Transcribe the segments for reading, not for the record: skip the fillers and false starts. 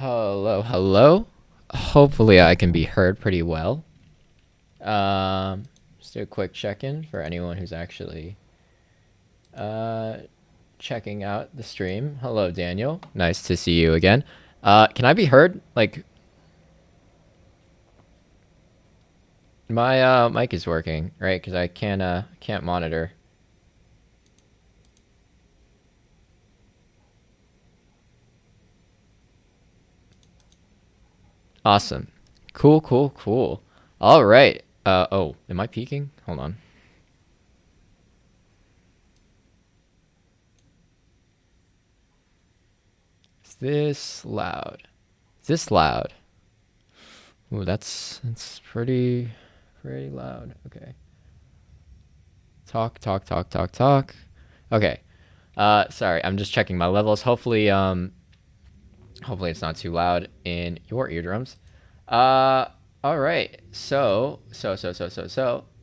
Hello, hello. Hopefully I can be heard pretty well. Just do a quick check-in for anyone who's actually checking out the stream. Hello, Daniel. Nice to see you again. Can I be heard? Like, my mic is working, right? Because I can't monitor. Awesome. Cool, cool, cool. All right. Oh, am I peaking? Hold on. Is this loud? Is this loud? Ooh, that's pretty loud. Okay. Talk, talk, talk, talk, talk. Okay. Sorry, I'm just checking my levels. Hopefully it's not too loud in your eardrums. All right. So.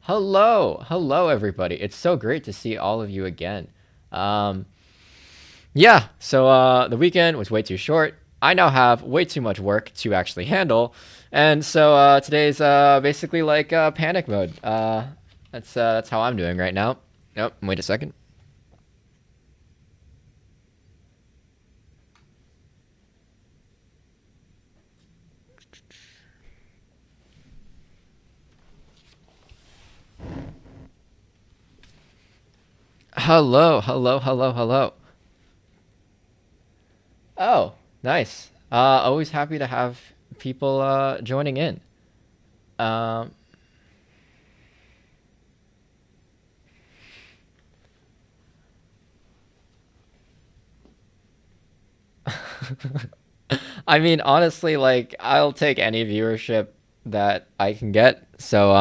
Hello, everybody. It's so great to see all of you again. Yeah. So the weekend was way too short. I now have way too much work to actually handle, and so today's basically like panic mode. That's how I'm doing right now. Nope. Wait a second. Hello. Oh, nice. Always happy to have people joining in. Um, I mean, honestly, like I'll take any viewership that I can get. So,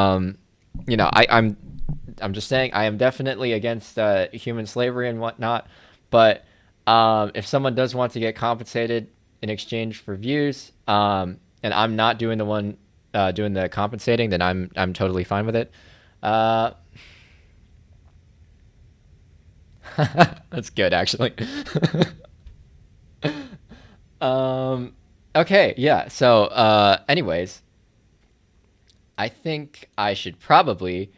I'm just saying I am definitely against human slavery and whatnot. But if someone does want to get compensated in exchange for views, and I'm not doing the one doing the compensating, then I'm totally fine with it. Uh, that's good, actually. um, okay, yeah. So, anyways, I think I should probably.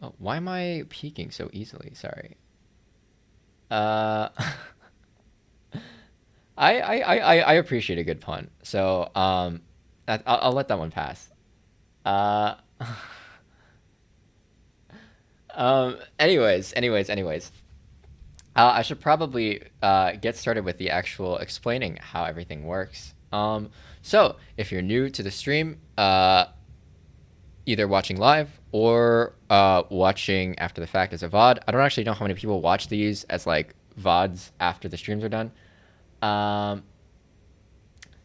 Oh, why am I peeking so easily? Sorry. Uh, I appreciate a good pun. So, I'll let that one pass. Uh, anyways. I should probably get started with the actual explaining how everything works. So if you're new to the stream, either watching live or watching after the fact as a VOD. I don't actually know how many people watch these as like VODs after the streams are done. Um,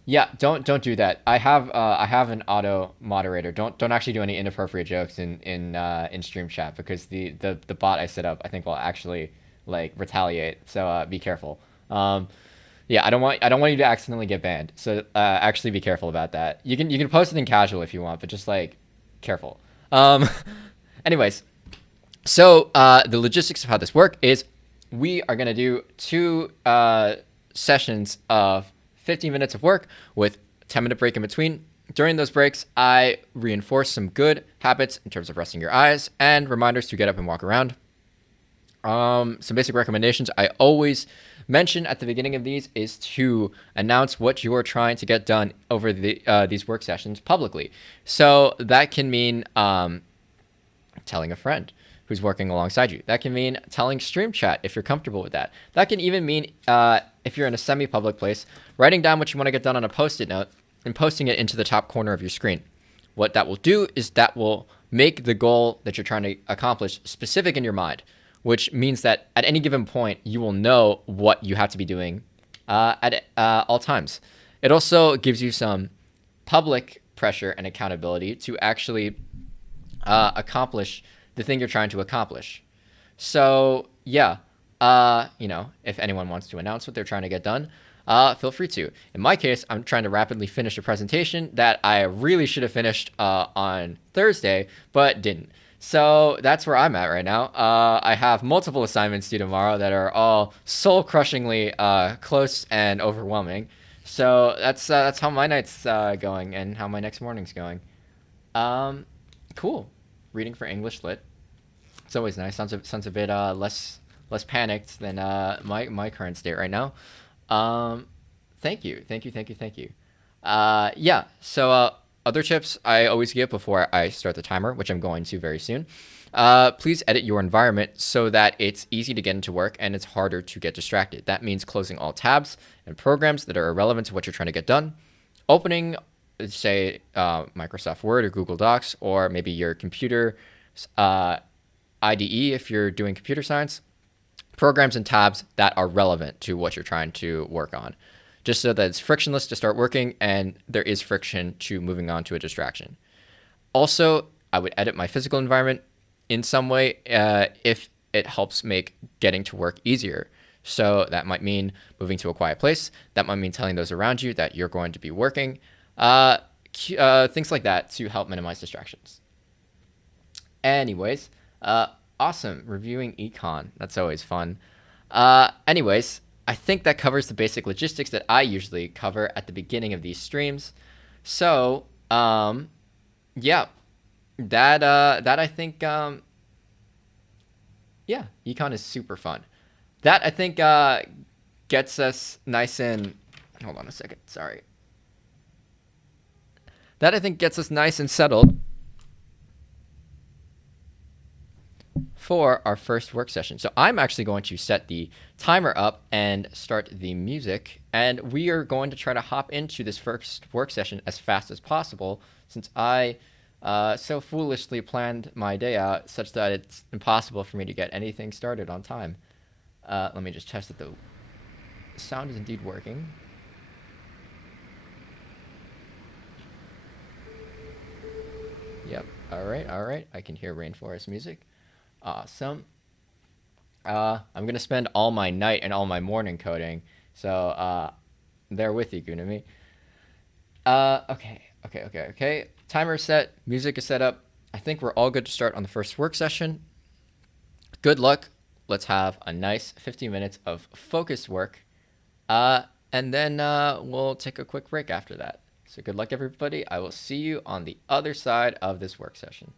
yeah, don't do that. I have an auto moderator. Don't actually do any inappropriate jokes in stream chat because the bot I set up I think will actually like retaliate. So be careful. Yeah, I don't want you to accidentally get banned. So actually be careful about that. You can post it in casual if you want, but just like careful. Um, anyways, so the logistics of how this work is we are gonna do two sessions of 15 minutes of work with 10-minute break in between. During those breaks, I reinforce some good habits in terms of resting your eyes and reminders to get up and walk around. Some basic recommendations I always mention at the beginning of these is to announce what you're trying to get done over these work sessions publicly. So that can mean telling a friend who's working alongside you. That can mean telling stream chat if you're comfortable with that. That can even mean if you're in a semi-public place, writing down what you want to get done on a post-it note and posting it into the top corner of your screen. What that will do is that will make the goal that you're trying to accomplish specific in your mind, which means that at any given point, you will know what you have to be doing at all times. It also gives you some public pressure and accountability to actually accomplish the thing you're trying to accomplish. So, yeah, if anyone wants to announce what they're trying to get done, feel free to. In my case, I'm trying to rapidly finish a presentation that I really should have finished on Thursday, but didn't. So that's where I'm at right now. I have multiple assignments due tomorrow that are all soul-crushingly close and overwhelming. So that's how my night's going and how my next morning's going. Um, cool. Reading for English lit. It's always nice. Sounds a bit less panicked than my current state right now. Um, thank you, thank you, thank you, thank you. Yeah. So other tips I always give before I start the timer, which I'm going to very soon. Please edit your environment so that it's easy to get into work and it's harder to get distracted. That means closing all tabs and programs that are irrelevant to what you're trying to get done, opening, say, Microsoft Word or Google Docs, or maybe your computer uh, IDE if you're doing computer science, programs and tabs that are relevant to what you're trying to work on, just so that it's frictionless to start working and there is friction to moving on to a distraction. Also, I would edit my physical environment in some way if it helps make getting to work easier. So that might mean moving to a quiet place. That might mean telling those around you that you're going to be working. Things like that to help minimize distractions. Anyways, awesome. Reviewing econ. That's always fun. Anyways, I think that covers the basic logistics that I usually cover at the beginning of these streams. So, yeah, that I think, yeah, econ is super fun. That I think gets us nice and. Hold on a second. Sorry. That I think gets us nice and settled for our first work session. So I'm actually going to set the timer up and start the music, and we are going to try to hop into this first work session as fast as possible, since I so foolishly planned my day out such that it's impossible for me to get anything started on time. Let me just test that the sound is indeed working. Yep. All right. I can hear Rainforest music. Awesome. I'm gonna spend all my night and all my morning coding, so there with you, Gunami. Okay. Timer set, music is set up. I think we're all good to start on the first work session. Good luck. Let's have a nice 15 minutes of focused work, and then we'll take a quick break after that. So good luck, everybody. I will see you on the other side of this work session.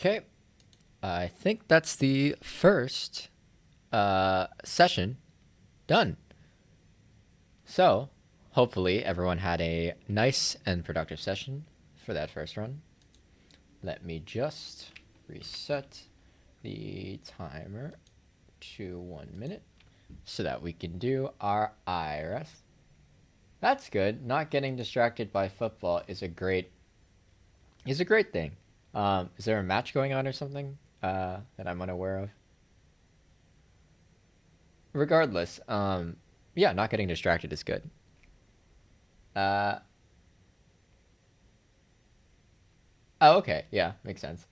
Okay. I think that's the first session done. So, hopefully everyone had a nice and productive session for that first run. Let me just reset the timer to 1 minute so that we can do our IRS. That's good. Not getting distracted by football is a great thing. Is there a match going on or something that I'm unaware of? Regardless, yeah, not getting distracted is good. Oh, okay. Yeah, makes sense.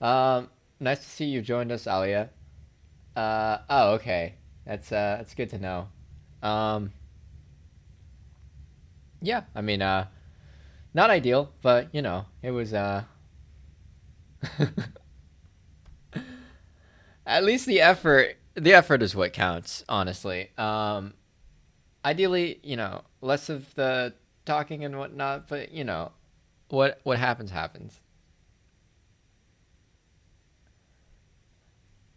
Nice to see you joined us, Alia. Oh, okay. That's good to know. Yeah, I mean, not ideal, but you know, it was at least the effort is what counts, honestly. Ideally, you know, less of the talking and whatnot, but you know, what happens happens.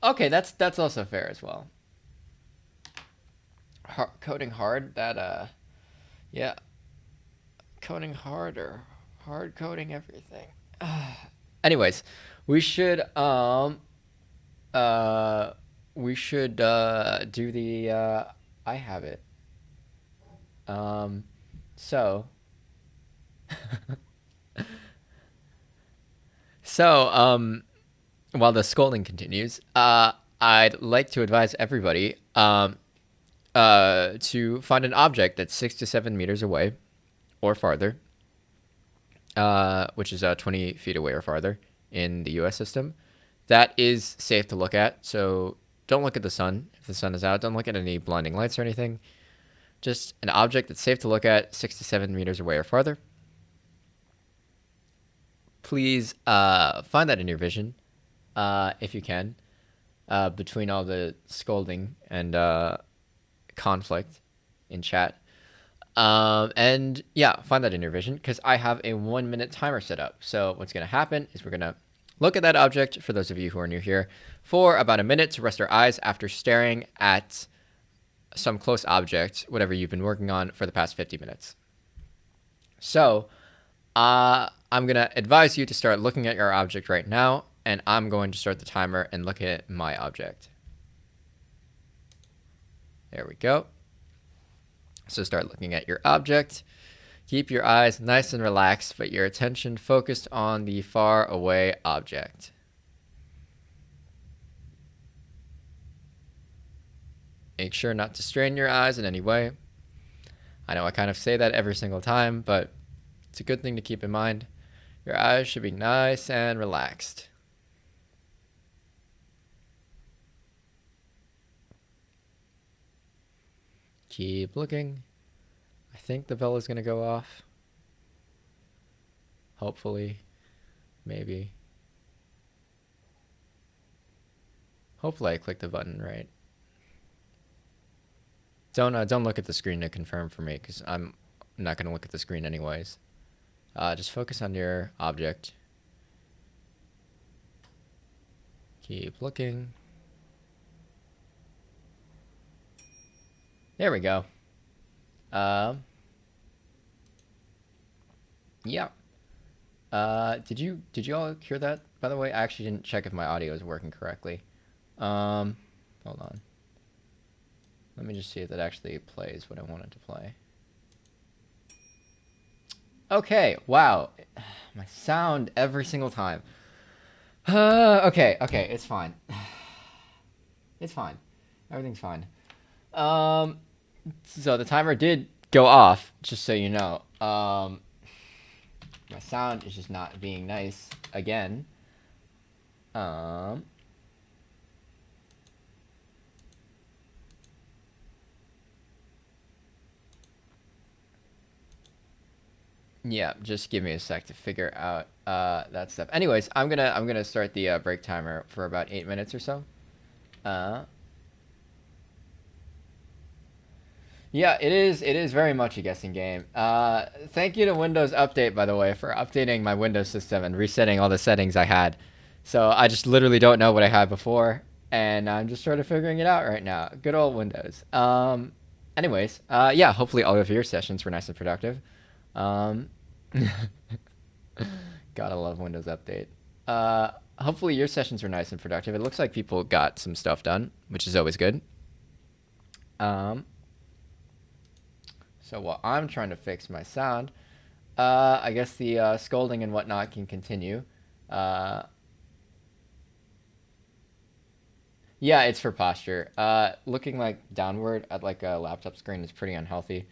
Okay, that's also fair as well. Coding hard, that yeah, coding hard or hard coding everything. Anyways, we should uh do the I have it. Um so so while the scolding continues, I'd like to advise everybody to find an object that's 6 to 7 meters away or farther, which is 20 feet away or farther in the U.S. system. That is safe to look at. So don't look at the sun if the sun is out. Don't look at any blinding lights or anything. Just an object that's safe to look at 6 to 7 meters away or farther. Please find that in your vision if you can, between all the scolding and conflict in chat. And yeah, find that in your vision because I have a 1 minute timer set up. So what's going to happen is we're going to look at that object, for those of you who are new here, for about a minute to rest our eyes after staring at some close object, whatever you've been working on for the past 50 minutes. So I'm going to advise you to start looking at your object right now, and I'm going to start the timer and look at my object. There we go. So start looking at your object. Keep your eyes nice and relaxed, but your attention focused on the far away object. Make sure not to strain your eyes in any way. I know I kind of say that every single time, but it's a good thing to keep in mind. Your eyes should be nice and relaxed. Keep looking. I think the bell is going to go off. Hopefully. Maybe. Hopefully I clicked the button right. Don't look at the screen to confirm for me, because I'm not going to look at the screen anyways. Just focus on your object. Keep looking. There we go. Yeah. Did you all hear that? By the way, I actually didn't check if my audio is working correctly. Hold on. Let me just see if that actually plays what I wanted to play. Okay, wow. My sound every single time. Okay, it's fine. It's fine. Everything's fine. So the timer did go off, just so you know. My sound is just not being nice again. Yeah, just give me a sec to figure out that stuff. Anyways, I'm gonna start the break timer for about 8 minutes or so. Yeah, it is very much a guessing game. Thank you to Windows Update, by the way, for updating my Windows system and resetting all the settings I had. So I just literally don't know what I had before, and I'm just sort of figuring it out right now. Good old Windows. Anyways, yeah, hopefully all of your sessions were nice and productive. Um, Gotta love Windows Update. Hopefully your sessions were nice and productive. It looks like people got some stuff done, which is always good. Um, so while I'm trying to fix my sound, I guess the scolding and whatnot can continue. Uh, yeah, it's for posture. Looking like downward at like a laptop screen is pretty unhealthy.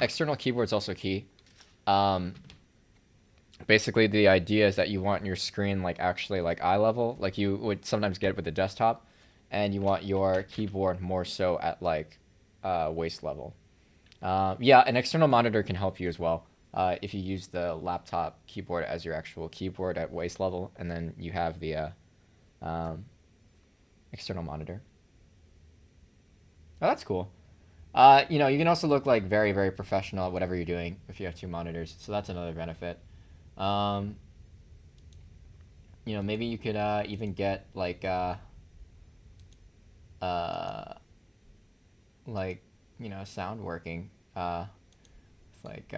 External keyboard's also key. Um, Basically the idea is that you want your screen like actually like eye level, like you would sometimes get it with the desktop, and you want your keyboard more so at like waist level. Yeah, an external monitor can help you as well. If you use the laptop keyboard as your actual keyboard at waist level, and then you have the um, external monitor. Oh, that's cool. You can also look like very, very professional at whatever you're doing if you have two monitors. So that's another benefit. Um, Maybe you could even get uh, like sound working with like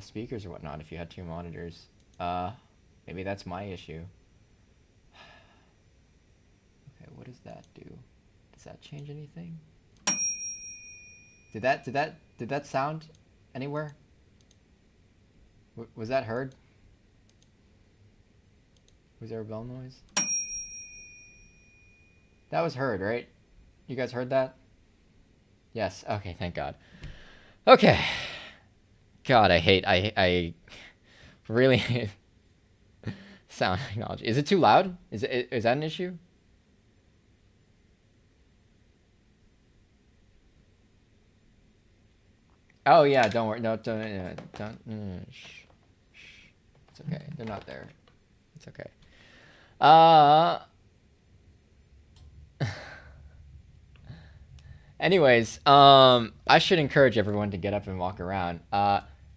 speakers or whatnot if you had two monitors. Uh, Maybe that's my issue. Okay, what does that do? Does that change anything? Did that sound anywhere? Was that heard? Was there a bell noise? That was heard, right? You guys heard that? Yes. Okay, thank God. Okay. God, I really hate sound technology. Is it too loud? Is that an issue? Oh yeah, don't worry. No, don't. Shh, shh. It's okay. They're not there. It's okay. Uh. Anyways, I should encourage everyone to get up and walk around.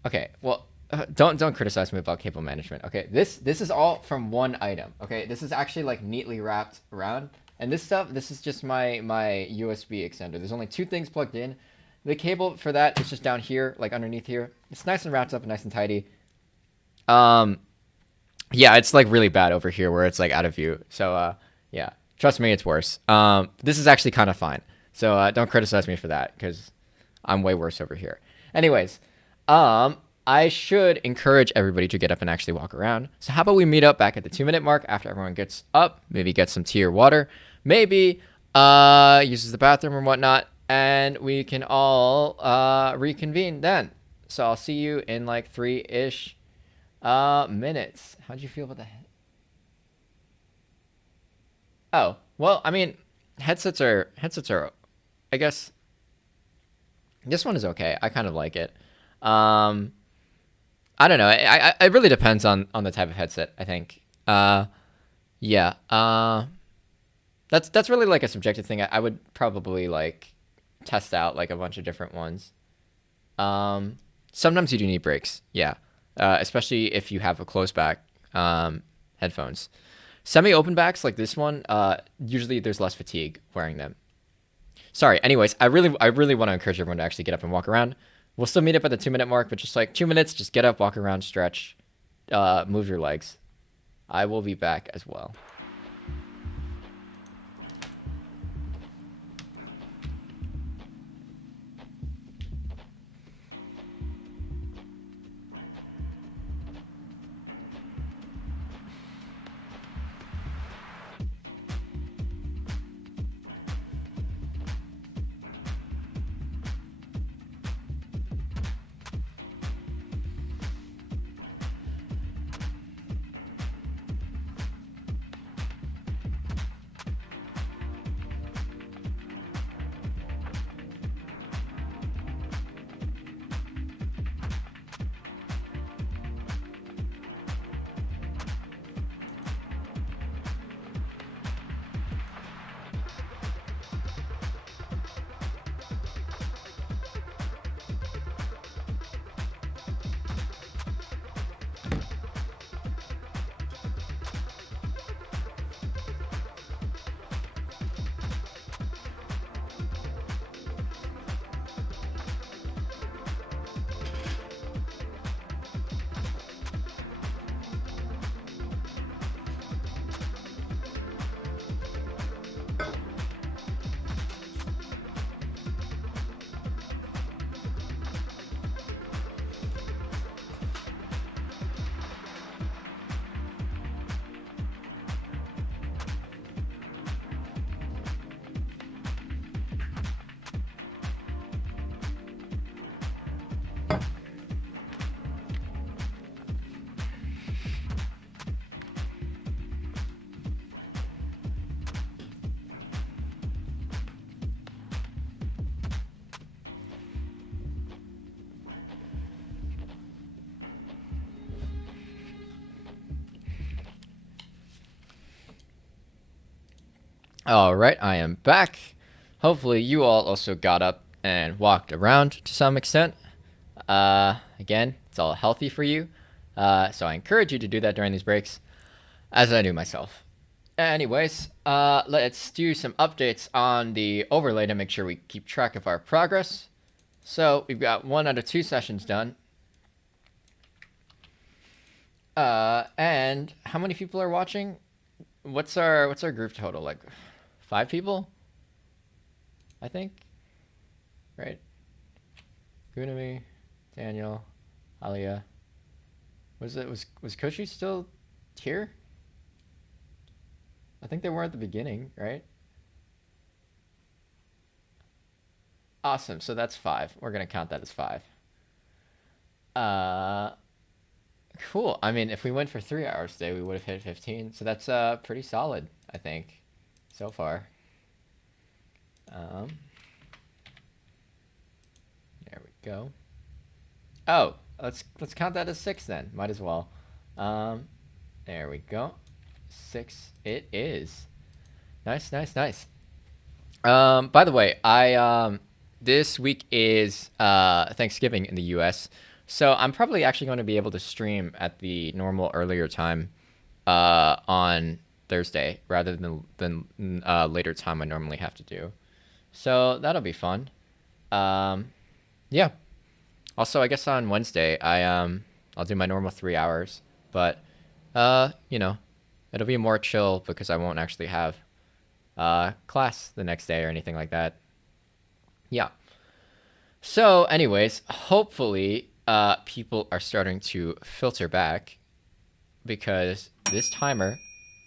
Okay. Well, don't criticize me about cable management. Okay. This is all from one item. Okay. This is actually like neatly wrapped around, and this is just my USB extender. There's only two things plugged in. The cable for that is just down here, like underneath here. It's nice and wrapped up and nice and tidy. Um, yeah, it's like really bad over here where it's like out of view. So yeah, trust me, it's worse. This is actually kind of fine. So don't criticize me for that because I'm way worse over here. Anyways, I should encourage everybody to get up and actually walk around. So how about we meet up back at the 2 minute mark after everyone gets up, maybe get some tea or water, maybe uses the bathroom or whatnot, and we can all reconvene then. So I'll see you in like 3-ish minutes. How'd you feel about the Oh, well, I mean, headsets are I guess this one is okay. I kind of like it. Um I don't know. It really depends on the type of headset, I think. Yeah. That's really like a subjective thing. I would probably like test out like a bunch of different ones. Sometimes you do need breaks. Yeah. Especially if you have a closed back headphones. Semi-open backs like this one, usually there's less fatigue wearing them. Sorry. Anyways, I really want to encourage everyone to actually get up and walk around. We'll still meet up at the 2 minute mark, but just like 2 minutes, just get up, walk around, stretch, move your legs. I will be back as well. All right, I am back. Hopefully, you all also got up and walked around to some extent. Again, it's all healthy for you. So I encourage you to do that during these breaks, as I do myself. Anyways, let's do some updates on the overlay to make sure we keep track of our progress. So we've got 1 out of 2 sessions done. And how many people are watching? What's our group total? Like 5 people? I think. Right? Gunami, Daniel, Alia. Was Koshi still here? I think they were at the beginning, right? Awesome. So that's 5. We're gonna count that as 5. Cool. I mean, if we went for 3 hours today, we would have hit 15. So that's pretty solid, I think, so far. There we go. Oh, let's count that as 6 then. Might as well. There we go. 6 it is. Nice, nice, nice. By the way, I this week is Thanksgiving in the US. So I'm probably actually going to be able to stream at the normal earlier time on Thursday rather than later time I normally have to do. So that'll be fun. Yeah. Also, I guess on Wednesday I'll do my normal 3 hours, but you know, it'll be more chill because I won't actually have class the next day or anything like that. Yeah. So, anyways, hopefully people are starting to filter back because this timer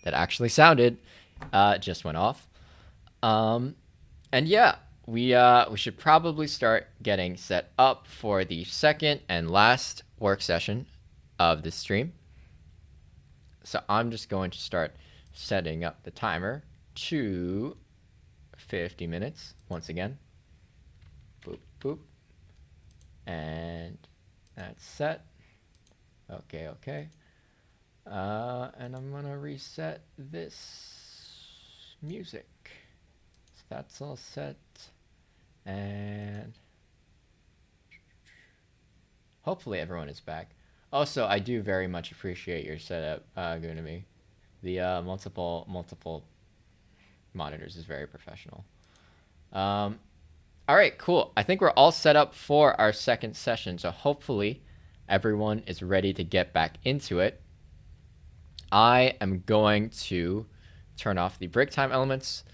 that actually sounded just went off. And yeah, we should probably start getting set up for the second and last work session of this stream. So I'm just going to start setting up the timer to 50 minutes once again. Boop, boop. And that's set. Okay, okay. And I'm gonna reset this music. So that's all set. And hopefully everyone is back. Also, I do very much appreciate your setup, Gunami. The multiple monitors is very professional. All right, cool. I think we're all set up for our second session, so hopefully everyone is ready to get back into it. I am going to turn off the break time elements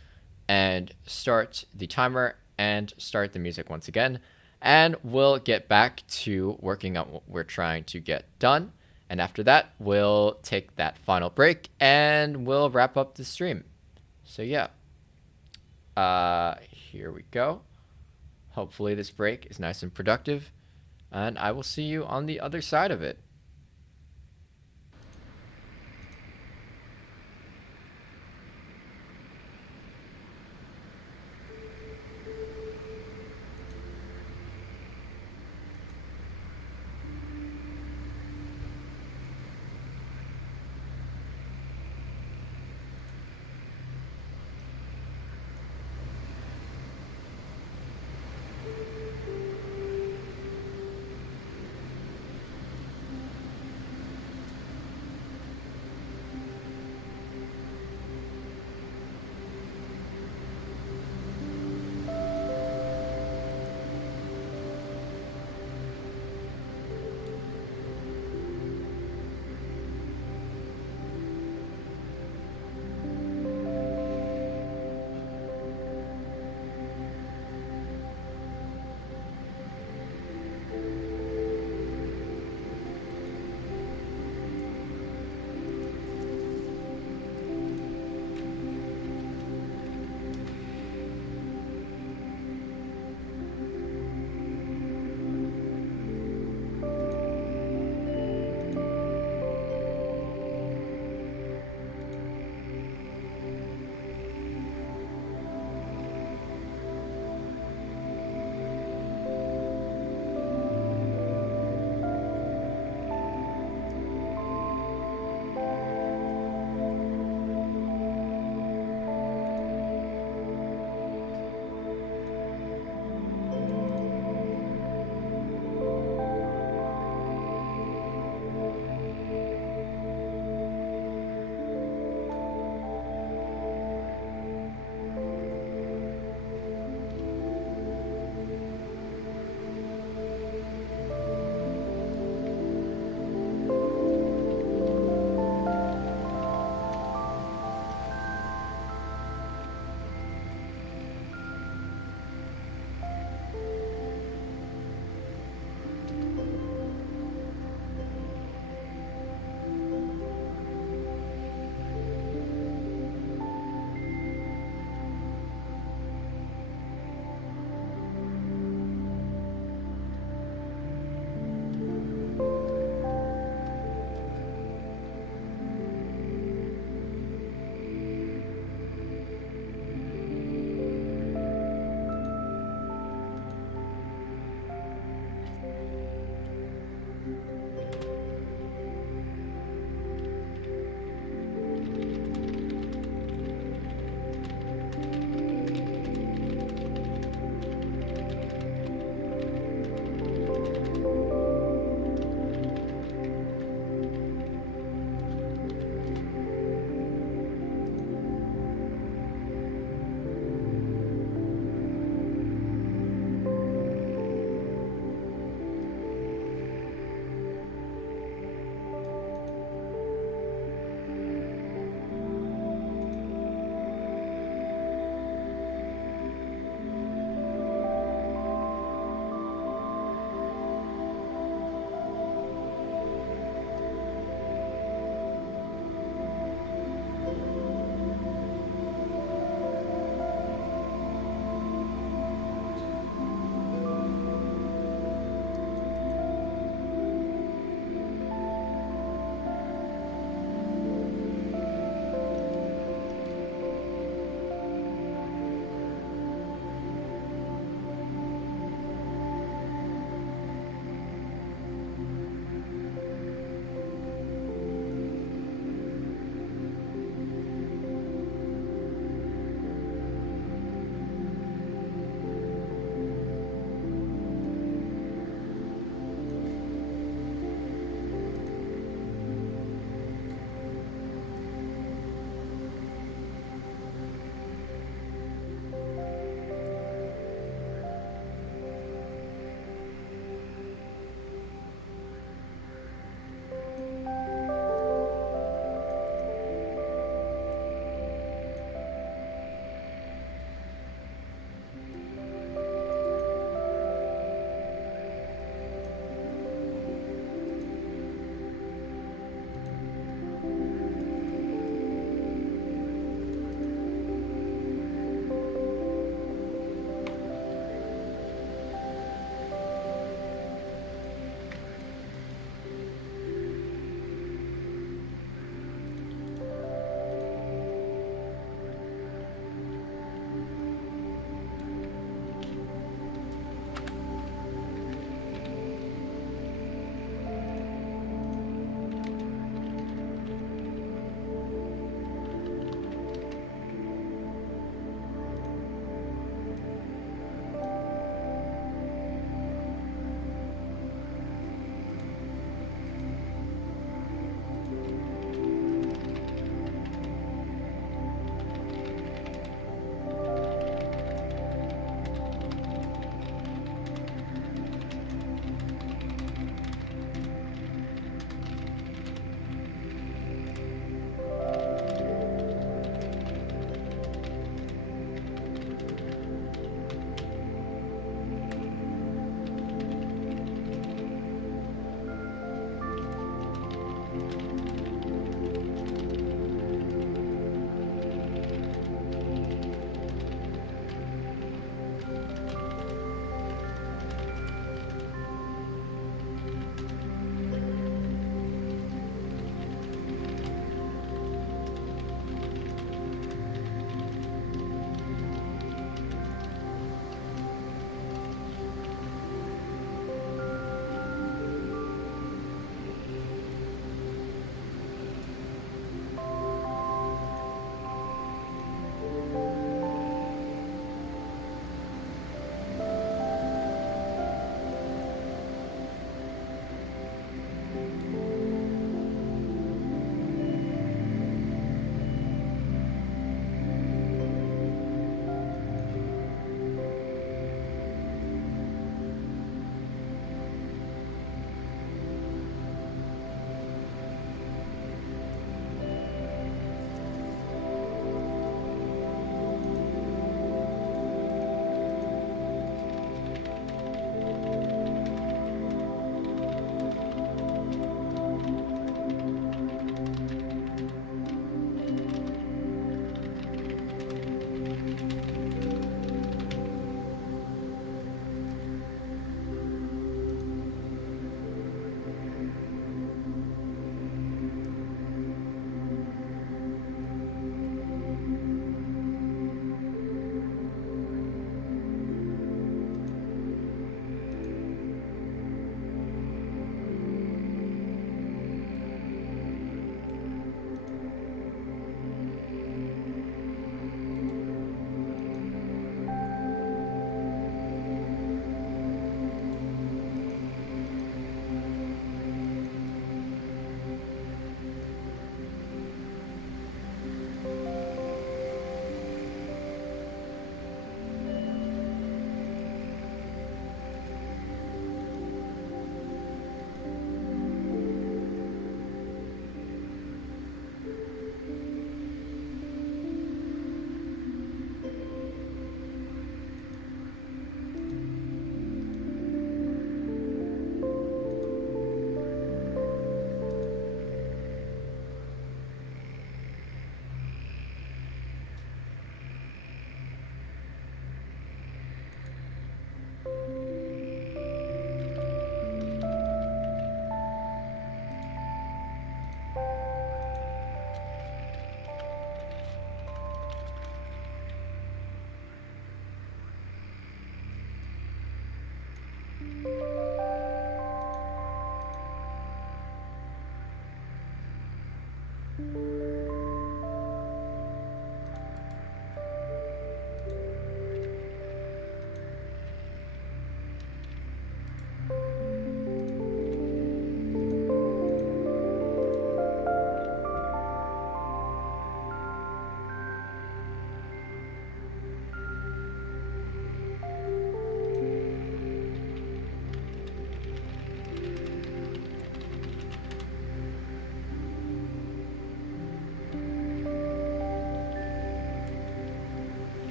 and start the timer and start the music once again. And we'll get back to working on what we're trying to get done. And after that, we'll take that final break and we'll wrap up the stream. So yeah, here we go. Hopefully this break is nice and productive, and I will see you on the other side of it.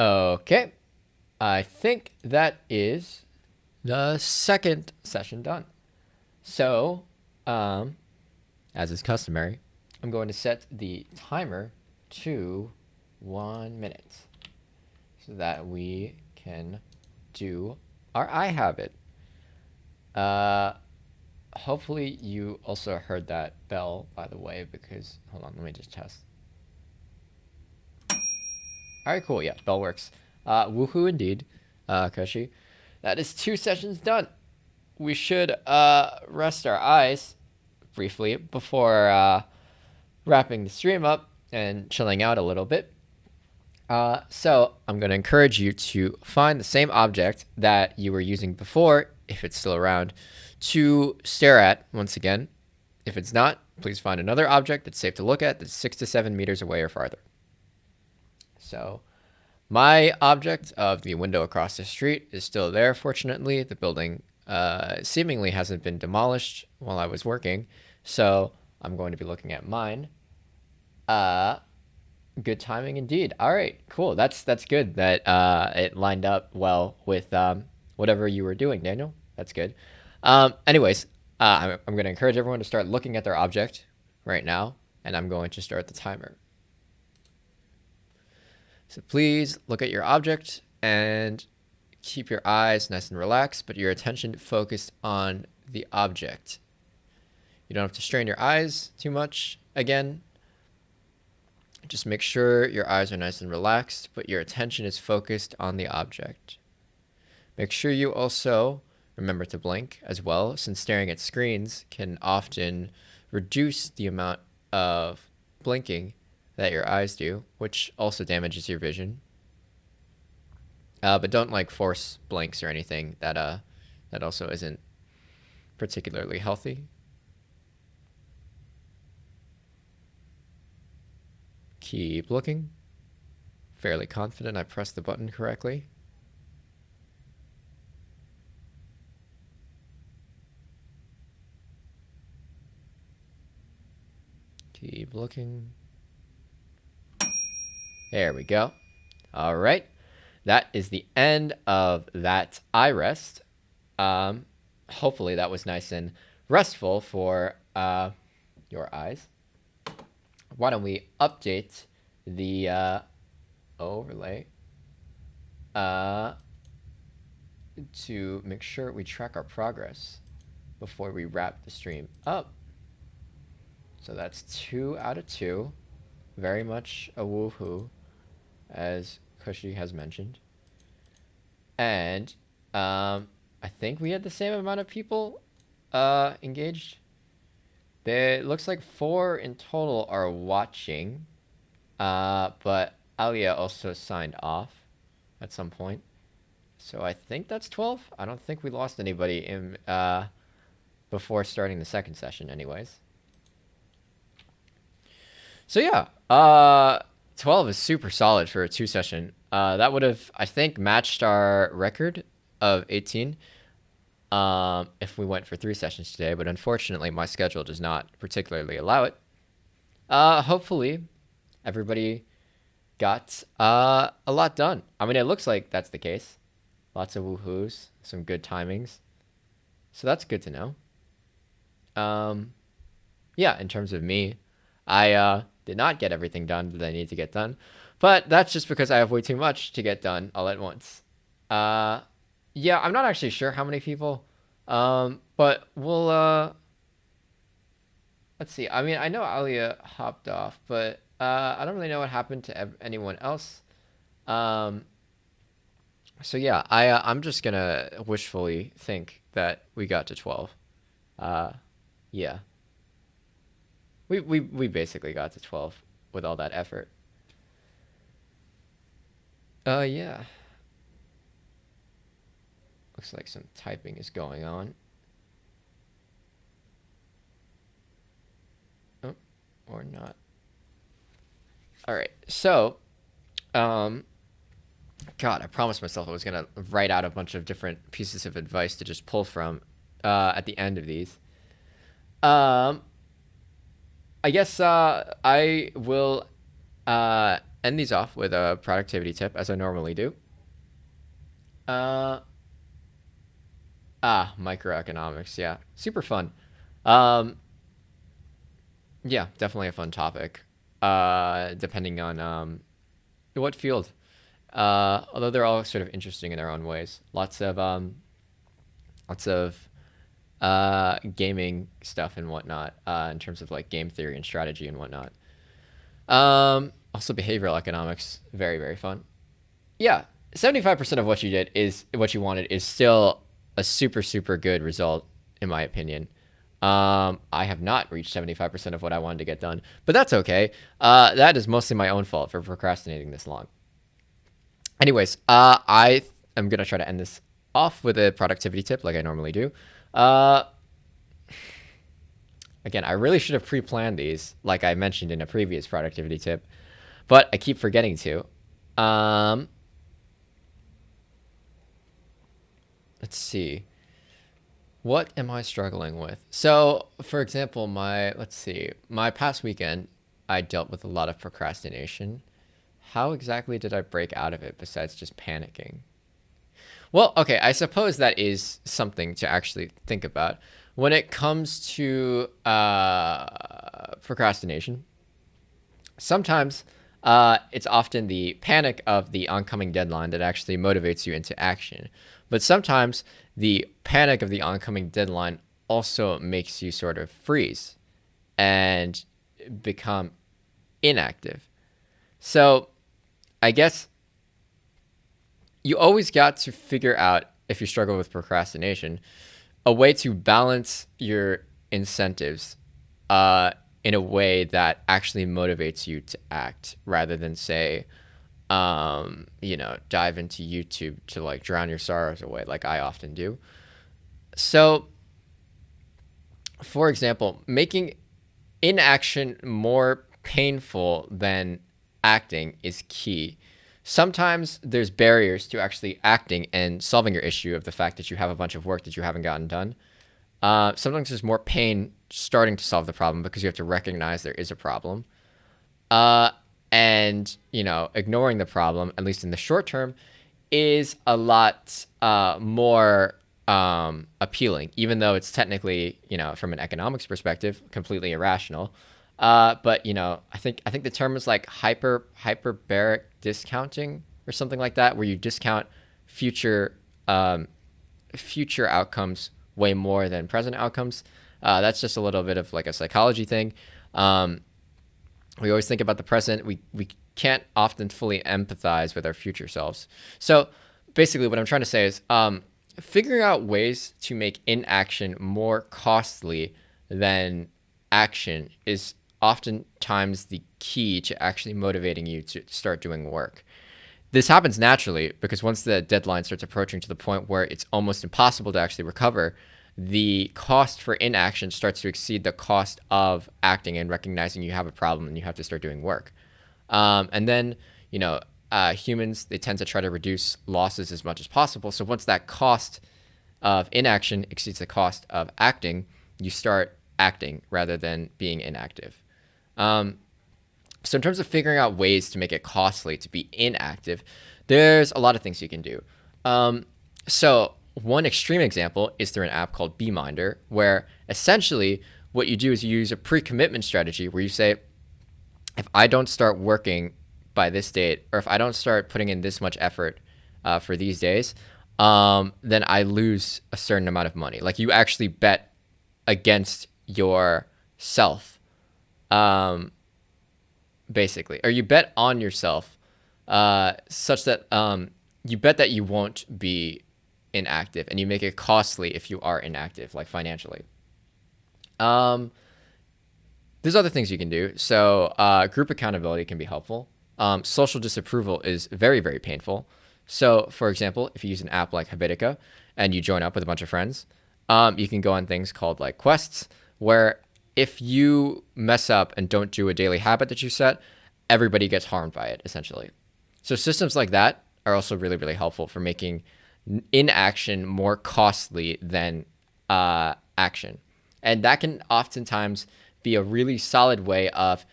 Okay. I think that is the second session done. So, as is customary, I'm going to set the timer to 1 minute so that we can do our eye habit. Hopefully you also heard that bell, by the way, because, hold on, let me just test. All right, cool. Yeah, bell works. Woohoo indeed, Koshi. That is 2 sessions done. We should rest our eyes briefly before wrapping the stream up and chilling out a little bit. So I'm going to encourage you to find the same object that you were using before, if it's still around, to stare at once again. If it's not, please find another object that's safe to look at that's 6 to 7 meters away or farther. So my object of the window across the street is still there, fortunately. The building seemingly hasn't been demolished while I was working, so I'm going to be looking at mine. Good timing indeed. All right, cool. That's good that it lined up well with whatever you were doing, Daniel. That's good. Anyways, I'm going to encourage everyone to start looking at their object right now, and I'm going to start the timer. So please look at your object and keep your eyes nice and relaxed, but your attention focused on the object. You don't have to strain your eyes too much. Again, just make sure your eyes are nice and relaxed, but your attention is focused on the object. Make sure you also remember to blink as well, since staring at screens can often reduce the amount of blinking that your eyes do, which also damages your vision. But don't like force blinks or anything. That also isn't particularly healthy. Keep looking. Fairly confident I pressed the button correctly. Keep looking. There we go. All right. That is the end of that eye rest. Hopefully that was nice and restful for your eyes. Why don't we update the overlay to make sure we track our progress before we wrap the stream up. So that's 2 out of 2. Very much a woohoo, as Kushi has mentioned. And I think we had the same amount of people engaged. It looks like 4 in total are watching. But Alia also signed off at some point. So I think that's 12. I don't think we lost anybody in before starting the second session anyways. So yeah, 12 is super solid for a 2-session. That would have, I think, matched our record of 18 if we went for 3 sessions today, but unfortunately my schedule does not particularly allow it. Hopefully everybody got a lot done. I mean, it looks like that's the case. Lots of woohoos, some good timings. So that's good to know. Yeah, in terms of me, I did not get everything done that I need to get done. But that's just because I have way too much to get done all at once. Yeah, I'm not actually sure how many people. But we'll let's see. I mean, I know Alia hopped off, but I don't really know what happened to anyone else. So yeah, I'm just gonna wishfully think that we got to 12. Yeah, we basically got to 12 with all that effort. Yeah. Looks like some typing is going on. Oh, or not. All right. So, God, I promised myself I was gonna write out a bunch of different pieces of advice to just pull from at the end of these. I guess I will end these off with a productivity tip, as I normally do. Uh, Microeconomics. Yeah, super fun. Um, yeah, definitely a fun topic. Depending on what field. Although they're all sort of interesting in their own ways. Lots of gaming stuff and whatnot, in terms of like game theory and strategy and whatnot. Also behavioral economics, very, very fun. Yeah, 75% of what you did is what you wanted is still a super, super good result, in my opinion. I have not reached 75% of what I wanted to get done, but that's okay. That is mostly my own fault for procrastinating this long. Anyways, I am going to try to end this off with a productivity tip like I normally do. Uh, Again, I really should have pre-planned these, like I mentioned in a previous productivity tip, but I keep forgetting to. Let's see. What am I struggling with? So, for example, my past weekend, I dealt with a lot of procrastination. How exactly did I break out of it besides just panicking? Well, okay, I suppose that is something to actually think about. When it comes to procrastination, sometimes it's often the panic of the oncoming deadline that actually motivates you into action. But sometimes the panic of the oncoming deadline also makes you sort of freeze and become inactive. So I guess you always got to figure out, if you struggle with procrastination, a way to balance your incentives in a way that actually motivates you to act rather than say, dive into YouTube to like drown your sorrows away like I often do. So, for example, making inaction more painful than acting is key. Sometimes there's barriers to actually acting and solving your issue of the fact that you have a bunch of work that you haven't gotten done. Sometimes there's more pain starting to solve the problem because you have to recognize there is a problem. And, ignoring the problem, at least in the short term, is a lot more appealing, even though it's technically, from an economics perspective, completely irrational. But I think the term is like hyperbaric discounting or something like that, where you discount future future outcomes way more than present outcomes. That's just a little bit of like a psychology thing. We always think about the present. We can't often fully empathize with our future selves. So basically, what I'm trying to say is, figuring out ways to make inaction more costly than action is oftentimes the key to actually motivating you to start doing work. This happens naturally because once the deadline starts approaching to the point where it's almost impossible to actually recover, the cost for inaction starts to exceed the cost of acting and recognizing you have a problem and you have to start doing work. And then, humans, they tend to try to reduce losses as much as possible. So once that cost of inaction exceeds the cost of acting, you start acting rather than being inactive. So in terms of figuring out ways to make it costly to be inactive, there's a lot of things you can do. So one extreme example is through an app called Beeminder, where essentially what you do is you use a pre-commitment strategy where you say, if I don't start working by this date, or if I don't start putting in this much effort for these days, then I lose a certain amount of money. Like you actually bet against yourself. Basically, or you bet on yourself such that you bet that you won't be inactive and you make it costly if you are inactive, like financially. There's other things you can do. So group accountability can be helpful. Social disapproval is very, very painful. So for example, if you use an app like Habitica and you join up with a bunch of friends, you can go on things called like quests where if you mess up and don't do a daily habit that you set, everybody gets harmed by it, essentially. So systems like that are also really, really helpful for making inaction more costly than action. And that can oftentimes be a really solid way of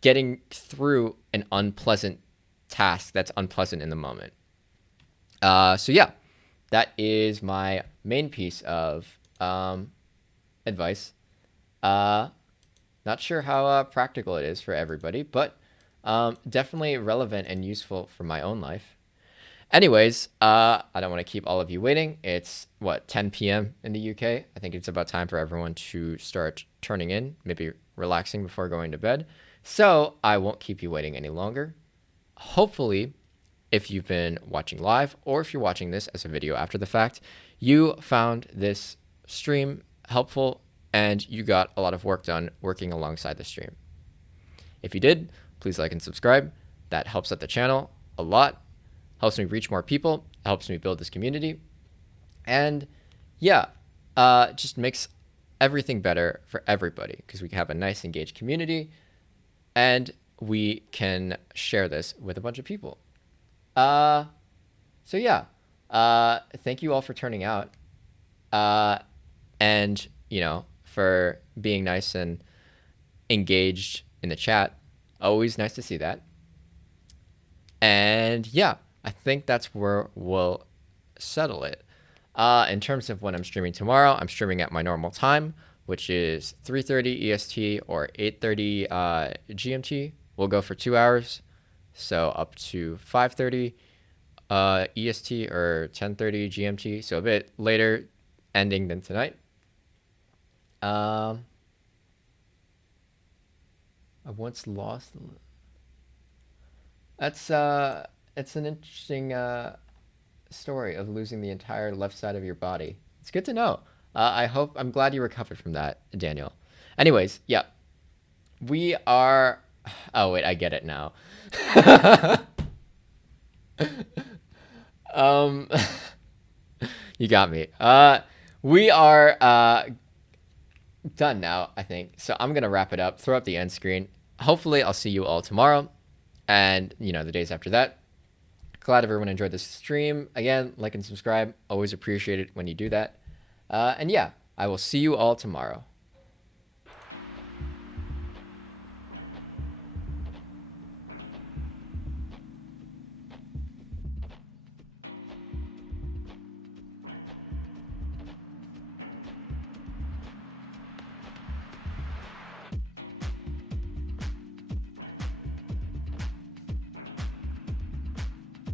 getting through an unpleasant task that's unpleasant in the moment. So yeah, that is my main piece of advice. Not sure how practical it is for everybody, but definitely relevant and useful for my own life. Anyways, I don't want to keep all of you waiting. It's 10 p.m. in the UK. I think it's about time for everyone to start turning in, maybe relaxing before going to bed. So I won't keep you waiting any longer. Hopefully, if you've been watching live or if you're watching this as a video after the fact, you found this stream helpful and you got a lot of work done working alongside the stream. If you did, please like and subscribe. That helps out the channel a lot, helps me reach more people, helps me build this community. And yeah, just makes everything better for everybody because we can have a nice engaged community and we can share this with a bunch of people. So yeah, thank you all for turning out. And for being nice and engaged in the chat. Always nice to see that. And yeah, I think that's where we'll settle it. In terms of when I'm streaming tomorrow, I'm streaming at my normal time, which is 3:30 EST or 8:30 GMT. We'll go for 2 hours, so up to 5:30 EST or 10:30 GMT, so a bit later ending than tonight. I once lost. It's an interesting story of losing the entire left side of your body. It's good to know. I'm glad you recovered from that, Daniel. Anyways, yeah, we are. Oh wait, I get it now. You got me. We are done now, I think. So I'm gonna wrap it up. Throw up the end screen. Hopefully, I'll see you all tomorrow, and the days after that. Glad everyone enjoyed this stream. Again, like and subscribe. Always appreciate it when you do that. And yeah, I will see you all tomorrow.